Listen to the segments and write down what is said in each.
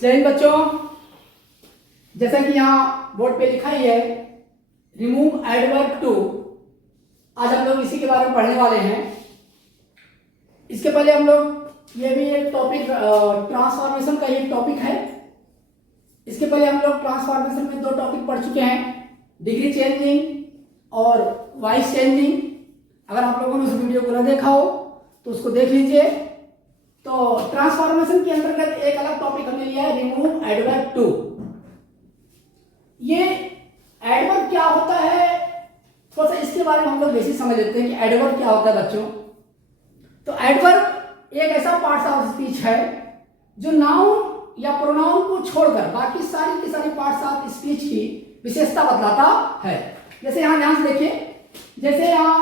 जय हिंद बच्चों, जैसा कि यहाँ बोर्ड पे लिखा ही है रिमूव एडवर्ब टू। आज हम लोग इसी के बारे में पढ़ने वाले हैं। इसके पहले हम लोग ये भी एक टॉपिक ट्रांसफॉर्मेशन का एक टॉपिक है। इसके पहले हम लोग ट्रांसफॉर्मेशन में दो टॉपिक पढ़ चुके हैं, डिग्री चेंजिंग और वॉइस चेंजिंग। अगर आप लोगों ने उस वीडियो को न देखा हो तो उसको देख लीजिए। तो ट्रांसफॉर्मेशन के अंतर्गत एक अलग टॉपिक हमने लिया है, रिमूव एडवर्ब टू। ये एडवर्ब क्या होता है, थोड़ा सा इसके बारे में हम लोग बेसिक समझ लेते हैं कि एडवर्ब क्या होता है बच्चों। तो एडवर्ब एक ऐसा पार्ट ऑफ स्पीच है जो नाउन या प्रोनाउन को छोड़कर बाकी सारी की सारी पार्ट्स ऑफ स्पीच की विशेषता बतलाता है। जैसे यहां ध्यान से देखिए, जैसे यहां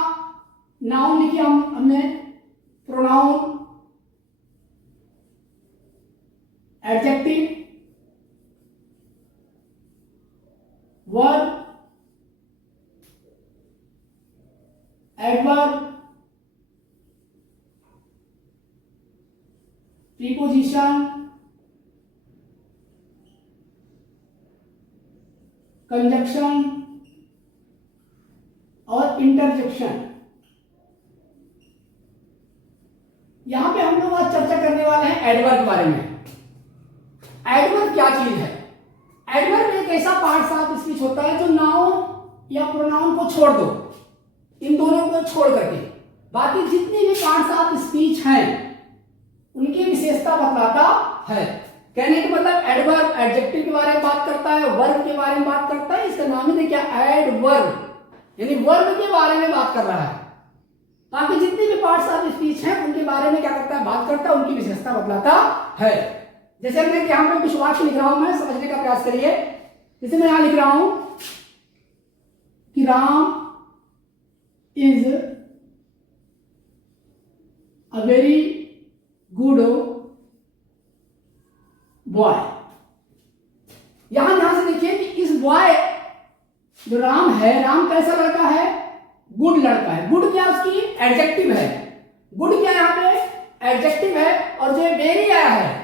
नाउन लिखिए हमने pronoun, adjective, verb, adverb, preposition, conjunction और इंटरजेक्शन। यहां पे हम लोग आज चर्चा करने वाले हैं एडवर्ब के बारे में। एडवर्ब क्या चीज है? एडवर्ब एक ऐसा पार्ट ऑफ स्पीच होता है जो नाउन या प्रोनाउन को छोड़ दो, इन दोनों को छोड़ करके बाकी जितनी भी पार्ट्स ऑफ स्पीच हैं उनकी विशेषता बतलाता है। कहने का मतलब एडवर्ब एडजेक्टिव के बारे में बात करता है, वर्ब के बारे में बात करता है। इसका नाम ही क्या, एडवर्ब, यानी वर्ब के बारे में बात कर रहा है। बाकी जितने भी पार्ट्स ऑफ स्पीच हैं उनके बारे में क्या करता है, बात करता है, उनकी विशेषता बतलाता है। जैसे हमने यहां पर कुछ वाक्य लिख रहा हूं, मैं समझने का प्रयास करिए। जैसे मैं यहां लिख रहा हूं कि Ram is a very good boy. यहां ध्यान से देखिए कि इस बॉय जो राम है, राम कैसा लड़का है, गुड लड़का है। गुड क्या उसकी एडजेक्टिव है, गुड क्या यहाँ पे एडजेक्टिव है। और जो वेरी आया है,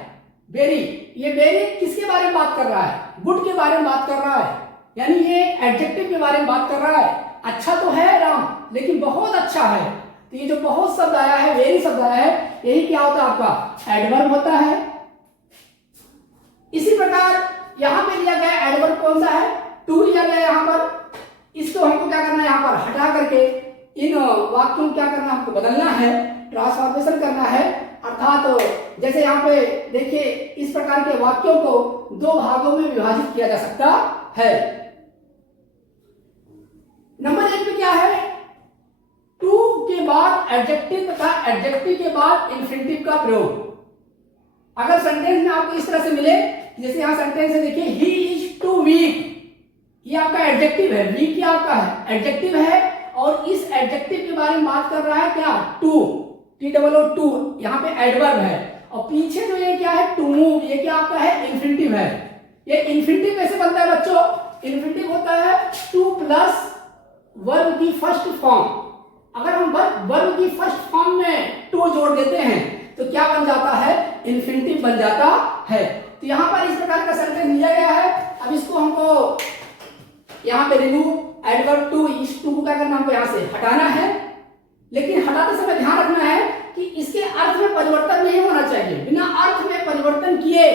वेरी, ये वेरी किसके बारे में बात कर रहा है, गुड के बारे में बात कर रहा है, यानी ये एडजेक्टिव के बारे में बात कर रहा है। अच्छा तो है राम, लेकिन बहुत अच्छा है। तो ये जो बहुत शब्द आया है, वेरी शब्द आया है, यही क्या होता है, आपका एडवर्ब होता है। इसी प्रकार यहां पे लिया गया एडवर्ब कौन सा है, टू लिया गया यहां पर। इसको हमको क्या करना है, यहां पर हटा करके इन वाक्यों को क्या करना है, हमको बदलना है, ट्रांसफॉर्मेशन करना है। अर्थात जैसे यहां पे देखिए, इस प्रकार के वाक्यों को दो भागों में विभाजित किया जा सकता है। नंबर एक पे क्या है, टू के बाद एडजेक्टिव तथा एडजेक्टिव के बाद इंफिनिटिव का प्रयोग। अगर सेंटेंस में आपको इस तरह से मिले, जैसे यहां सेंटेंस है, देखिए ही इज टू वीक, ये आपका एडजेक्टिव है, वीक क्या आपका है एडजेक्टिव है। और इस एडजेक्टिव के बारे में बात कर रहा है क्या, टू, टू, यहाँ पे एडवर्ब है। और पीछे जो ये क्या है, टू मूव, ये क्या आपका है इंफिनिटिव है। ये इंफिनिटिव कैसे बनता है बच्चों, इंफिनिटिव होता है टू प्लस वर्ब की फर्स्ट फॉर्म। अगर हम वर्ब की फर्स्ट फॉर्म में टू जोड़ देते हैं तो क्या बन जाता है, इंफिनिटिव बन जाता है। तो यहां पर इस प्रकार का सेंटेंस लिया गया है। अब इसको हमको यहां पे रिमूव एडवर्ब टू, इस टू को क्या करना, हमको यहां से हटाना है। लेकिन हटाते समय ध्यान रखना है कि इसके अर्थ में परिवर्तन नहीं होना चाहिए। बिना अर्थ में परिवर्तन किए,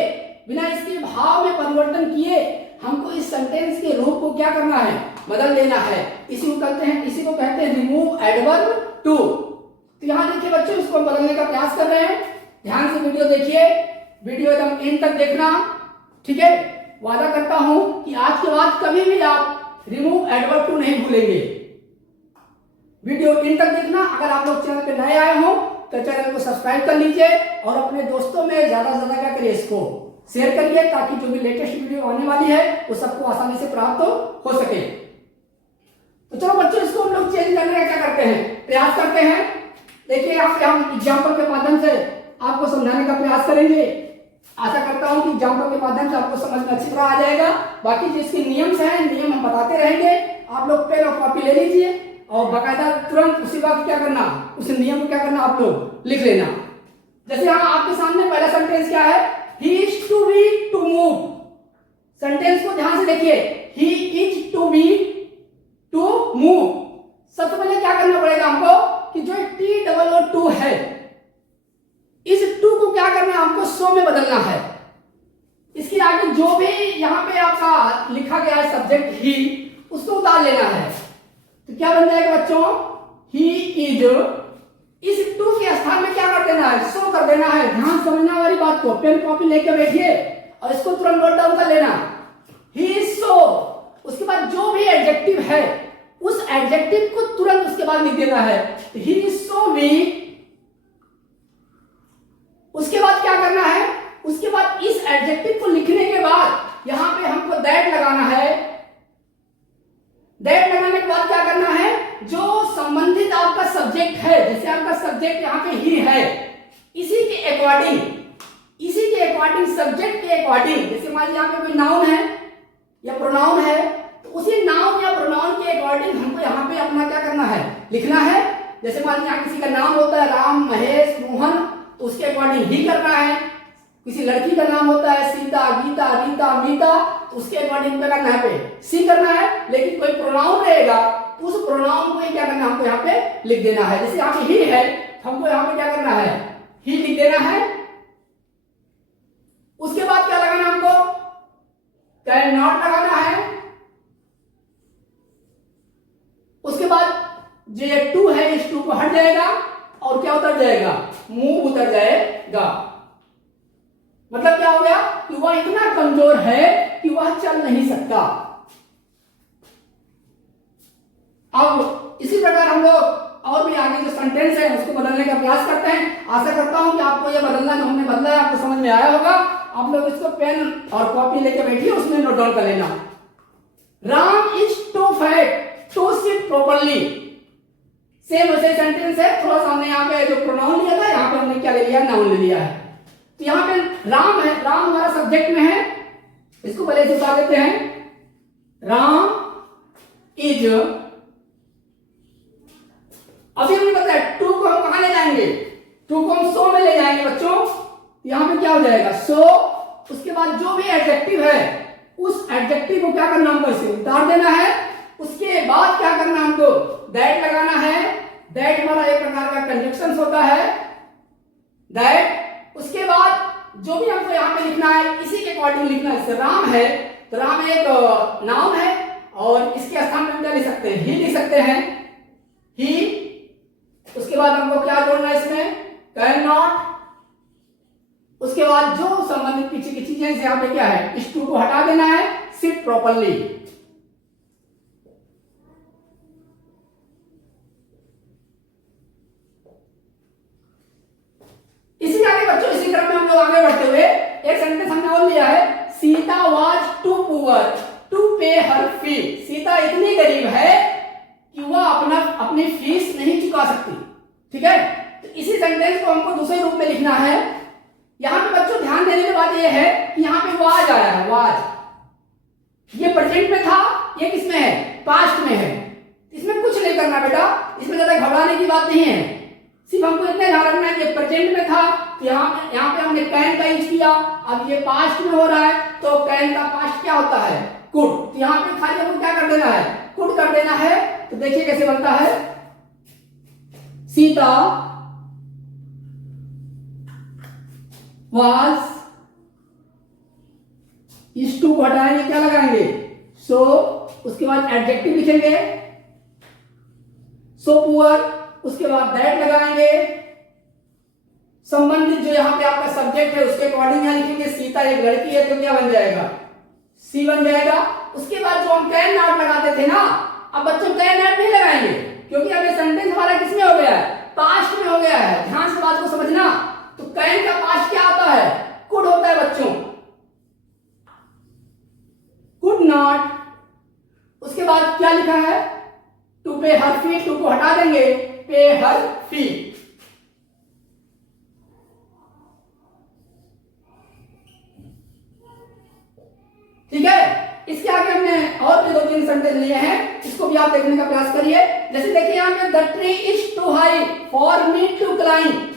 बिना इसके भाव में परिवर्तन किए हमको इस सेंटेंस के रूप को क्या करना है, बदल देना है। इसी को कहते हैं रिमूव एडवर्ब टू। तो यहां देखिए बच्चों, इसको हम बदलने का प्रयास कर रहे हैं। ध्यान से वीडियो देखिए, वीडियो एकदम एंड तक देखना, ठीक है। वादा करता हूं कि आज के बाद कभी भी आप रिमूव एडवर्ब टू नहीं भूलेंगे। वीडियो एंड तक देखना। अगर आप लोग चैनल पे नए आए हो तो चैनल को सब्सक्राइब कर लीजिए और अपने दोस्तों में ज्यादा से ज्यादा क्या करिए, इसको शेयर करिए, ताकि जो भी लेटेस्ट वीडियो आने वाली है वो सबको आसानी से प्राप्त हो सके। तो चलो बच्चों, इसको हम लोग चेंज करने का क्या करते हैं, प्रयास करते हैं। देखिए आपसे हम एग्जाम्पल के माध्यम से आपको समझाने का प्रयास करेंगे। आशा करता हूं कि एग्जाम्पल के माध्यम से आपको समझ में अच्छी तरह आ जाएगा। बाकी जिसके नियम हैं, नियम हम बताते रहेंगे। आप लोग पेन और कॉपी ले लीजिए और बाकायदा तुरंत उसी वक्त क्या करना, उस नियम को क्या करना, आप लोग लिख लेना। जैसे यहाँ आपके सामने पहला सेंटेंस क्या है, he is too weak to देखिए, he is to be to move. सबसे पहले क्या करना पड़ेगा हमको कि जो TOO है, इस टू को क्या करना है हमको सो में बदलना है। इसके आगे जो भी यहाँ पे आपका लिखा गया है सब्जेक्ट ही, उसको उतार लेना है। तो क्या बन जाएगा बच्चों, ही इज, इस टू के स्थान में क्या कर देना है, सो कर देना है। ध्यान समझना वाली बात को, पेन कॉपी लेके बैठिए और इसको तुरंत नोट डाउन कर लेना। ही इज सो, उसके बाद जो भी एडजेक्टिव है उस एडजेक्टिव को तुरंत उसके बाद लिख देना है। He is so weak. उसके बाद क्या करना है, उसके बाद इस एडजेक्टिव को लिखने के बाद यहां पे हमको दैट लगाना है। दैट लगाने के बाद क्या करना है, जो संबंधित आपका सब्जेक्ट है, जैसे आपका सब्जेक्ट यहाँ पे ही है, इसी के अकॉर्डिंग, इसी के अकॉर्डिंग, सब्जेक्ट के अकॉर्डिंग, जैसे मान लीजिए यहाँ पे कोई नाउन है या प्रोनाउन है, तो उसी नाउन या प्रोनाउन के अकॉर्डिंग हमको यहाँ पे अपना क्या करना है, लिखना है। जैसे मान लीजिए किसी का नाम होता है राम, महेश, मोहन, तो उसके अकॉर्डिंग ही करना है। किसी लड़की का नाम होता है सीता, गीता, रीता, मीता, तो उसके अकॉर्डिंग क्या करना है पे सी करना है। लेकिन कोई प्रोनाउन रहेगा तो उस प्रोनाउन को क्या करना है, हमको यहाँ पे लिख देना है। जैसे यहाँ पे ही है, हमको यहाँ पे क्या करना है, ही लिख देना है। उसके बाद क्या लगाना हमको, कैन नॉट लगाना है। उसके बाद जो ये टू है, इस टू को हट जाएगा और क्या उतर जाएगा, मूव उतर जाएगा। मतलब क्या हो गया कि वह इतना कमजोर है कि वह चल नहीं सकता। अब इसी प्रकार हम लोग और भी आगे जो सेंटेंस है उसको बदलने का प्रयास करते हैं। आशा करता हूं कि आपको यह बदलना जो हमने बदला है आपको समझ में आया होगा। आप लोग इसको पेन और कॉपी लेके बैठिए, उसमें नोट डाउन कर लेना। Ram is too fat to sit properly. Same वैसे सेंटेंस है, थोड़ा सा हमने यहाँ पे जो प्रोनाउन लिया था, यहाँ पे हमने क्या ले लिया, नाउन ले लिया है। तो यहाँ पे राम है, राम हमारा सब्जेक्ट में है, इसको पहले से बता देते हैं। राम इज, अभी हमने बताया टू को हम कहां ले जाएंगे, टू को हम सो में ले जाएंगे बच्चों। यहाँ पे क्या हो जाएगा, सो। उसके बाद जो भी एडजेक्टिव है उस एडजेक्टिव को क्या करना, हमको इसे उतार देना है। उसके बाद क्या करना, हमको दैट लगाना है। दैट हमारा एक प्रकार का कंजक्शन होता है, दैट। उसके बाद जो भी हमको यहाँ पे लिखना है इसी के अकॉर्डिंग लिखना है। जैसे राम है तो राम एक नाउन है और इसके स्थान में हम क्या लिख सकते हैं, ही लिख सकते हैं, ही। उसके बाद हमको क्या जोड़ना है इसमें, कैन नॉट। उसके बाद जो संबंधित पीछे की चीजें यहाँ पे क्या है, इस टू को हटा देना है, सिट प्रॉपर्ली। इसी आगे बच्चों, इसी क्रम में हम लोग आगे बढ़ते हुए एक सेंटेंस हमने और लिया है, Sita was too poor to pay her फी। सीता इतनी गरीब है कि वह अपनी फीस नहीं चुका सकती। ठीक है, तो इसी सेंटेंस को हमको दूसरे रूप में लिखना है। यहां पे बच्चों ध्यान देने की बात यह है कि यहाँ पे वाज आया है, वाज ये प्रेजेंट में था, ये किस में है, पास्ट में है। इसमें कुछ नहीं करना बेटा, इसमें ज्यादा घबराने की बात नहीं है। सिर्फ हमको इतना ध्यान रखना है, ये प्रेजेंट में था तो यहाँ पे हमने कैन का यूज किया। अब ये पास्ट में हो रहा है तो कैन का पास्ट क्या होता है, कुड। तो यहाँ पे खाली हमको क्या कर देना है, कुड कर देना है। तो देखिए कैसे बनता है, सीता वाज, इस टू को हटाएंगे, क्या लगाएंगे, सो। उसके बाद एडजेक्टिव लिखेंगे, सो पुअर। उसके बाद दैट लगाएंगे, संबंधित जो यहाँ पे आपका सब्जेक्ट है उसके अकॉर्डिंग यहाँ लिखेंगे। सीता एक लड़की है तो क्या बन जाएगा, सी बन जाएगा। उसके बाद जो हम कैन नॉट लगाते थे ना, अब बच्चों कैन नॉट नहीं लगाएंगे क्योंकि अब ये सेंटेंस हमारा किसमें हो गया है, पास्ट में हो गया है। ध्यान से बात को समझना। तो कैन का पास्ट क्या होता है, कुड होता है बच्चों, कुड नॉट। उसके बाद क्या लिखा है, to pay her fee, to को हटा देंगे, पे हर फी। ठीक है, इसके आगे हमने और भी 2-3 सेंटेंस लिए हैं, इसको भी आप देखने का प्रयास करिए। जैसे देखिए यहाँ पे, the tree is too high for me to climb.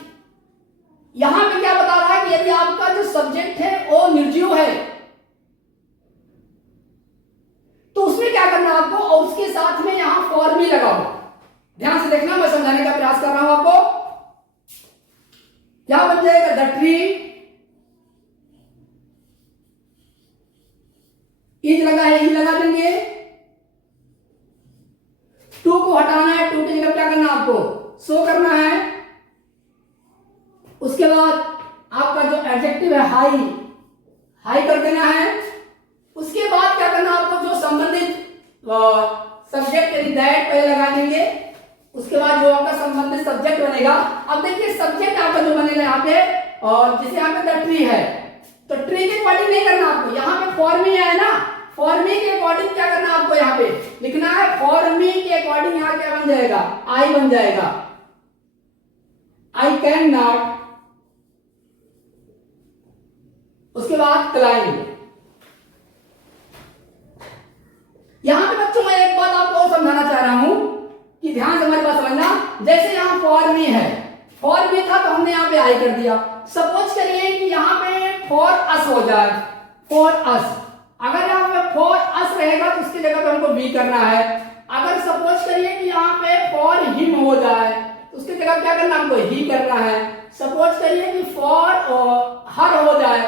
यहां पे क्या बता रहा है कि यदि आपका जो सब्जेक्ट है वो निर्जीव है, इज लगा है, इज लगा देंगे। टू को हटाना है, टू की जगह क्या करना है आपको, सो करना है। उसके बाद आपका जो एडजेक्टिव है हाई, हाई कर देना है। उसके बाद क्या करना आपको, जो संबंधित सब्जेक्ट यानी दैट पहले लगा देंगे। उसके बाद जो आपका संबंधित सब्जेक्ट बनेगा, अब देखिए सब्जेक्ट आपका जो बनेगा यहाँ पे, और जैसे यहाँ पे द ट्री है तो ट्री के अकॉर्डिंग नहीं करना आपको, यहाँ पे फॉर मी है ना, फॉर मी के अकॉर्डिंग क्या करना आपको यहाँ पे लिखना है। फॉर मी के अकॉर्डिंग यहाँ क्या बन जाएगा, आई बन जाएगा। आई कैन नॉट, उसके बाद क्लाइंब। यहां पे बच्चों मैं एक बात आपको समझाना चाह रहा हूं कि ध्यान से हमारी बात समझना। जैसे यहां फॉर मी है, फॉर मी था तो हमने यहां पे आई कर दिया। सपोज करिए कि यहां पे फॉर अस हो जाए, फॉर अस। अगर यहां पे फॉर अस रहेगा तो उसकी जगह पे हमको बी करना है। अगर सपोज करिए कि यहां पे फॉर हिम हो जाए तो उसकी जगह क्या करना हमको, ही करना है। सपोज करिए कि फॉर हर हो जाए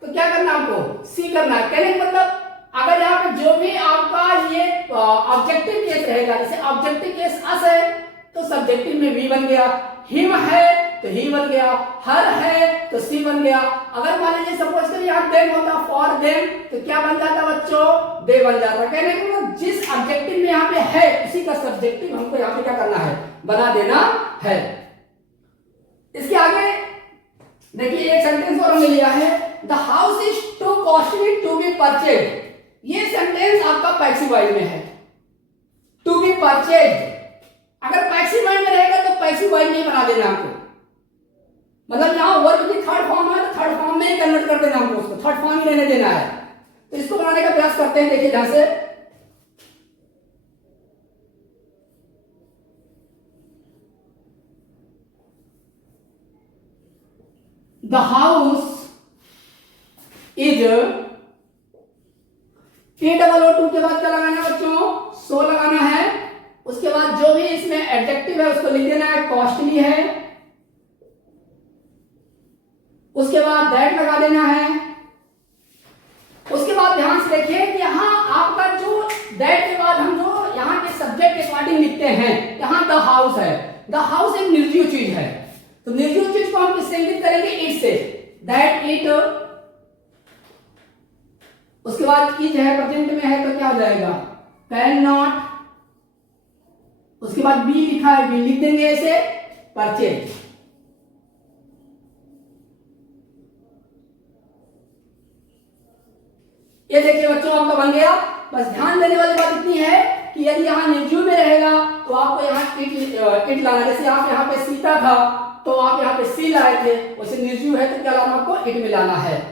तो क्या करना हमको, सी करना है। कहने का मतलब अगर यहाँ पे जो भी आपका ये ऑब्जेक्टिव केस रहेगा, जैसे ऑब्जेक्टिव केस अस है तो सब्जेक्टिव में वी बन गया, हिम है तो ही बन गया, हर है तो सी बन गया। अगर मान लीजिए सपोज करिए यहाँ देम होता, फॉर देम, तो क्या बन जाता बच्चों, दे बन जाता। कहने का मतलब जिस ऑब्जेक्टिव में यहाँ पे है उसी का सब्जेक्टिव हमको यहाँ पे क्या करना है, बना देना है। इसके आगे देखिए एक सेंटेंस और हमने लिया है, the house is too costly to be purchase. ये सेंटेंस आपका पैसिव वॉइस में है, टू बी परचेज। अगर पैसिव वॉइस में रहेगा तो पैसिव वॉइस में बना देना आपको, मतलब यहां वर्ब की थर्ड फॉर्म है तो थर्ड फॉर्म में ही कन्वर्ट कर देना हमको, उसको थर्ड फॉर्म ही रहने देना है। तो इसको बनाने का प्रयास करते हैं। देखिए ध्यान से, द हाउस इज, T-O-O-2 के बाद क्या लगाना है बच्चों, सो लगाना है। उसके बाद जो भी इसमें एडजेक्टिव है उसको लिख देना है, कॉस्टली है। उसके बाद दैट लगा देना है। उसके बाद ध्यान से देखिए कि यहाँ आपका जो दैट के बाद हम जो यहाँ के सब्जेक्ट के अकॉर्डिंग लिखते हैं, यहाँ द हाउस है। द हाउस एक निर्जीव चीज है, तो निर्जीव चीज को हम किससे इंगित करेंगे, इट से, दैट इट। उसके बाद इज है, प्रेजेंट में है तो क्या हो जाएगा, कैन नॉट। उसके बाद बी लिखा है, बी लिख देंगे ऐसे, परचेज। ये देखिए बच्चों आपका बन गया। बस ध्यान देने वाली बात इतनी है कि यदि यहाँ निर्जीव में रहेगा तो आपको यहाँ इट लाना। जैसे आप यहाँ पे सीता था तो आप यहाँ पे सी लाए थे, वैसे निर्जीव है तो क्या लाना आपको, इट में लाना है।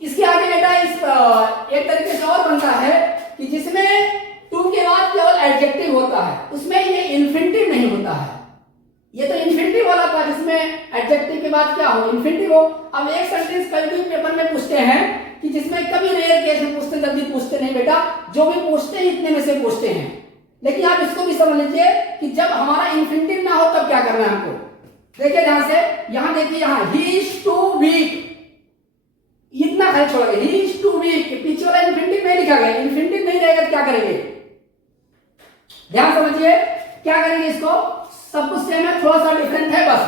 इसके आगे बेटा इस एक तरीके से और बनता है कि जिसमें टू के बाद केवल एडजेक्टिव होता है, उसमें ये इन्फिनिटिव नहीं होता है। ये तो इन्फिनिटिव वाला था जिसमें एडजेक्टिव के बाद क्या हो, इन्फिनिटिव हो। अब एक सेंटेंस कभी भी पेपर में पूछते हैं कि जिसमें कभी रेयर केस में पूछते, जल्दी पूछते नहीं बेटा, जो भी पूछते हैं इतने में से पूछते हैं। लेकिन आप इसको भी समझ लीजिए कि जब हमारा इन्फिनिटिव ना हो तब क्या करना है हमको। देखिए ध्यान से, यहां देखिए, यहां ही इज टू वीक, इतना खाली छोड़ा गया, ही इज टू वीक, पीछे वाला इन्फिनिटिव नहीं लिखा गया। इन्फिनिटिव नहीं रहेगा तो क्या करेंगे, ध्यान समझिए क्या करेंगे। इसको सब कुछ सेम है, थोड़ा सा डिफरेंट है बस।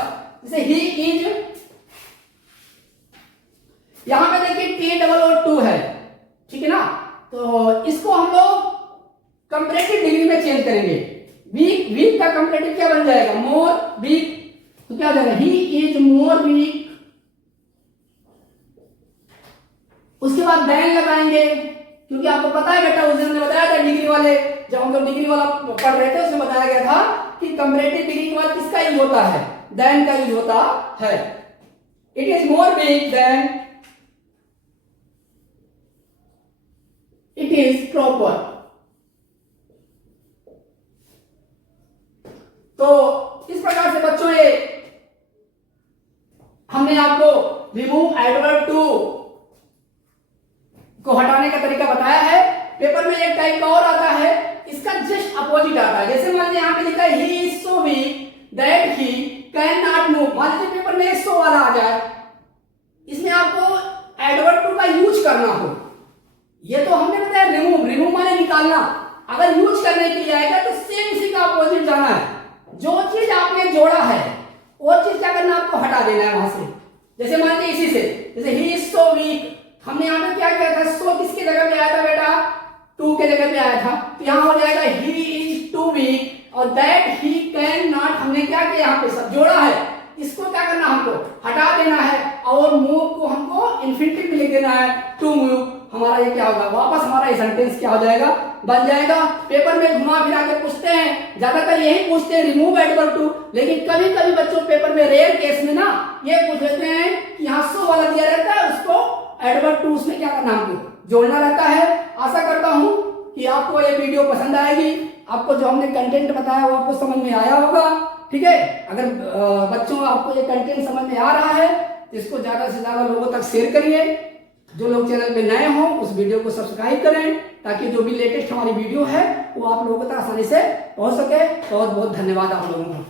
जैसे ही इज, यहां पे देखिए T-O-O-2 है, ठीक है ना, तो इसको हम लोग कंपैरेटिव डिग्री में चेंज करेंगे। वीक, वीक का कंपैरेटिव क्या बन जाएगा, मोर वीक, तो क्या हो जाएगा, ही इज मोर वीक। उसके बाद देन लगाएंगे, क्योंकि आपको पता है बेटा उस दिन हमने बताया था डिग्री वाले, जब हम लोग डिग्री वाला पढ़ रहे थे उसमें बताया गया था कि कंपैरेटिव डिग्री के बाद किसका यूज होता है, देन का यूज होता है। It is more weak than it is proper. तो इस प्रकार से बच्चों ये हमने आपको रिमूव एडवर्ब टू को हटाने का तरीका बताया है। पेपर में एक टाइप का और आता है, इसका जस्ट अपोजिट आता है। जैसे मान लीजिए यहां पे लिखा है he is so weak that he can not move. मान लीजिए पेपर में सो वाला आ जाए, इसमें आपको एडवर्ब टू का यूज करना हो। ये तो हमने बताया डालना, अगर यूज करने के लिए आएगा तो सेम उसी का अपोजिट जाना है। जो चीज आपने जोड़ा है वो चीज क्या करना, आपको हटा देना है वहां से। जैसे मान लीजिए इसी से, जैसे ही इज सो वीक, हमने यहाँ पे क्या किया था, सो किसकी जगह पे आया था बेटा, टू के जगह पे आया था, तो यहाँ हो जाएगा ही इज टू वीक, और दैट ही कैन नॉट, हमने क्या किया यहाँ पे सब जोड़ा है, इसको क्या करना हमको हटा देना है, और मूव को हमको इन्फिनिटिव में लिख देना है, टू मूव। हमारा ये क्या होगा, वापस हमारा ये सेंटेंस क्या हो जाएगा, बन जाएगा। पेपर में घुमा फिरा के पूछते हैं, ज्यादातर यही पूछते हैं रिमूव एडवर्ब टू, लेकिन कभी कभी बच्चों पेपर में रेयर केस में ना ये पूछ लेते हैं कि यहाँ सो वाला दिया रहता है, उसको एडवर्ब टू उसमें क्या करना हमको जोड़ना रहता है। आशा करता हूं कि आपको ये वीडियो पसंद आएगी, आपको जो हमने कंटेंट बताया वो आपको समझ में आया होगा, ठीक है। अगर बच्चों आपको ये कंटेंट समझ में आ रहा है तो इसको ज्यादा से ज्यादा लोगों तक शेयर करिए। जो लोग चैनल पे नए हों उस वीडियो को सब्सक्राइब करें, ताकि जो भी लेटेस्ट हमारी वीडियो है वो आप लोगों तक आसानी से पहुंच सके। बहुत बहुत धन्यवाद आप लोगों का।